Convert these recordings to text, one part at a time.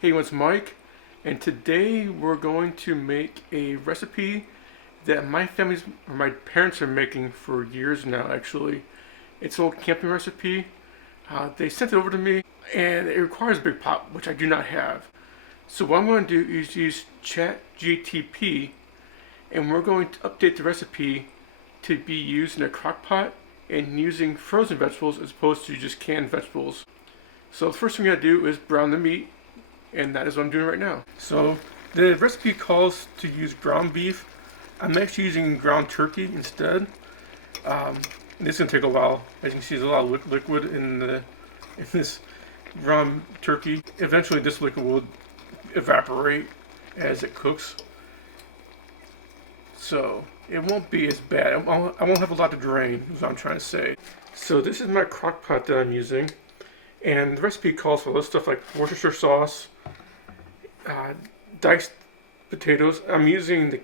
Hey, it's Mike, and today we're going to make a recipe that my parents are making for years now, actually. It's an old camping recipe. They sent it over to me, and it requires a big pot, which I do not have. So what I'm going to do is use ChatGPT, and we're going to update the recipe to be used in a crock pot and using frozen vegetables as opposed to just canned vegetables. So the first thing I'm going to do is brown the meat, and that is what I'm doing right now. So the recipe calls to use ground beef. I'm actually using ground turkey instead. This is gonna take a while. As you can see, there's a lot of liquid in this ground turkey. Eventually, this liquid will evaporate as it cooks, so it won't be as bad. I won't have a lot to drain, is what I'm trying to say. So this is my crock pot that I'm using, and the recipe calls for other stuff like Worcestershire sauce, diced potatoes. I'm using the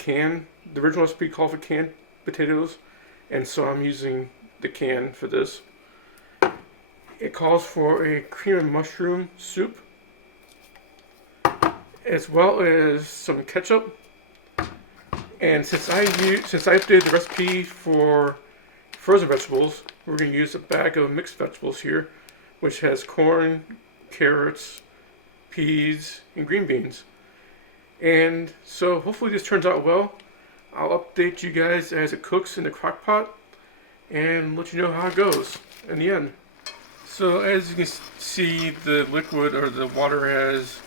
original recipe called for canned potatoes, and so I'm using the can for this. It calls for a cream and mushroom soup, as well as some ketchup. And since I updated the recipe for frozen vegetables, we're going to use a bag of mixed vegetables here, which has corn, carrots, peas, and green beans. And so hopefully this turns out well. I'll update you guys as it cooks in the crock pot and let you know how it goes in the end. So as you can see, the liquid or the water has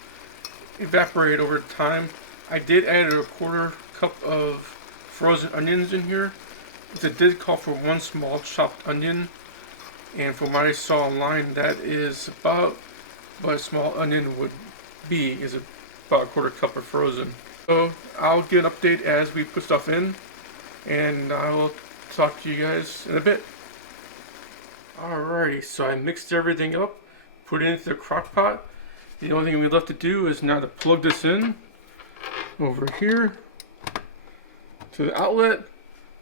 evaporated over time. I did add a quarter cup of frozen onions in here. It did call for one small chopped onion, and from what I saw online, that is about what a small onion would be, is about a quarter cup of frozen. So I'll give an update as we put stuff in, and I will talk to you guys in a bit. Alrighty, so I mixed everything up, put it into the crock pot. The only thing we left to do is now to plug this in over here to the outlet.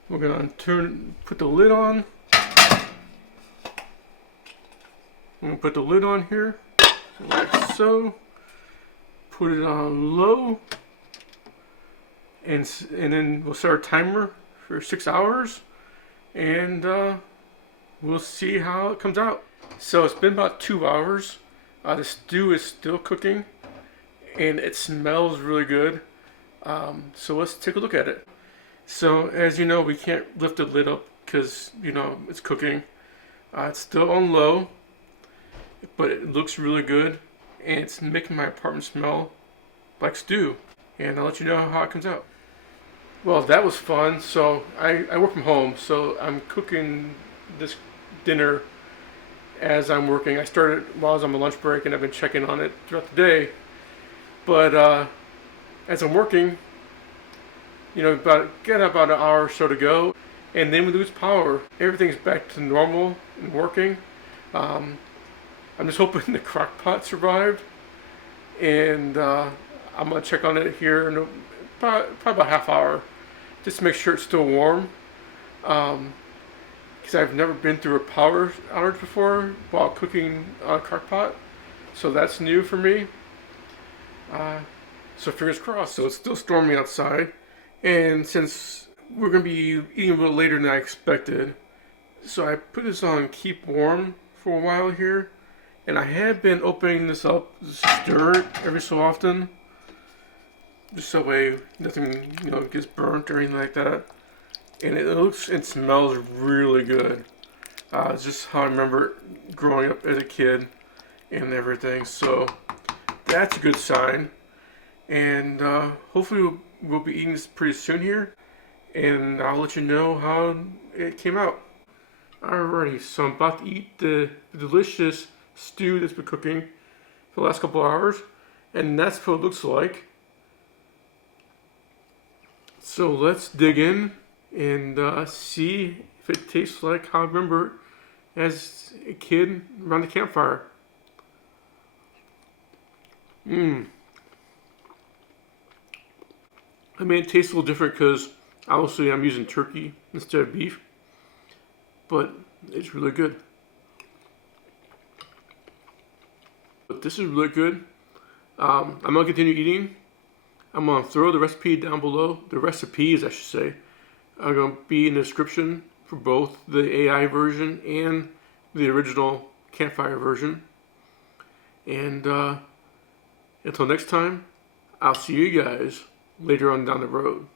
We're going to put the lid on. I'm going to put the lid on here, like so. Put it on low, and then we'll set our timer for 6 hours, and we'll see how it comes out. So it's been about 2 hours. The stew is still cooking, and it smells really good. So let's take a look at it. So as you know, we can't lift the lid up because it's cooking. It's still on low, but it looks really good, and it's making my apartment smell like stew. And I'll let you know how it comes out. Well, that was fun. So I work from home, so I'm cooking this dinner as I'm working. I started while I was on my lunch break, and I've been checking on it throughout the day. But as I'm working, about an hour or so to go, and then we lose power. Everything's back to normal and working. I'm just hoping the crock pot survived, and I'm gonna check on it here in probably about half hour, just to make sure it's still warm. Because I've never been through a power outage before while cooking on a crock pot, so that's new for me. So fingers crossed. So it's still stormy outside, and since we're gonna be eating a little later than I expected, so I put this on keep warm for a while here, and I have been opening this up, stir it every so often, just so way nothing gets burnt or anything like that. And it smells really good. It's just how I remember it growing up as a kid and everything. So that's a good sign. And hopefully we'll be eating this pretty soon here, and I'll let you know how it came out. Alrighty, so I'm about to eat the delicious stew that's been cooking for the last couple hours, and that's what it looks like. So let's dig in and see if it tastes like how I remember it as a kid around the campfire. I mean, it tastes a little different because obviously I'm using turkey instead of beef, but it's really good. But this is really good. I'm going to continue eating. I'm going to throw the recipe down below. The recipes, I should say, are going to be in the description for both the AI version and the original Campfire version. And until next time, I'll see you guys later on down the road.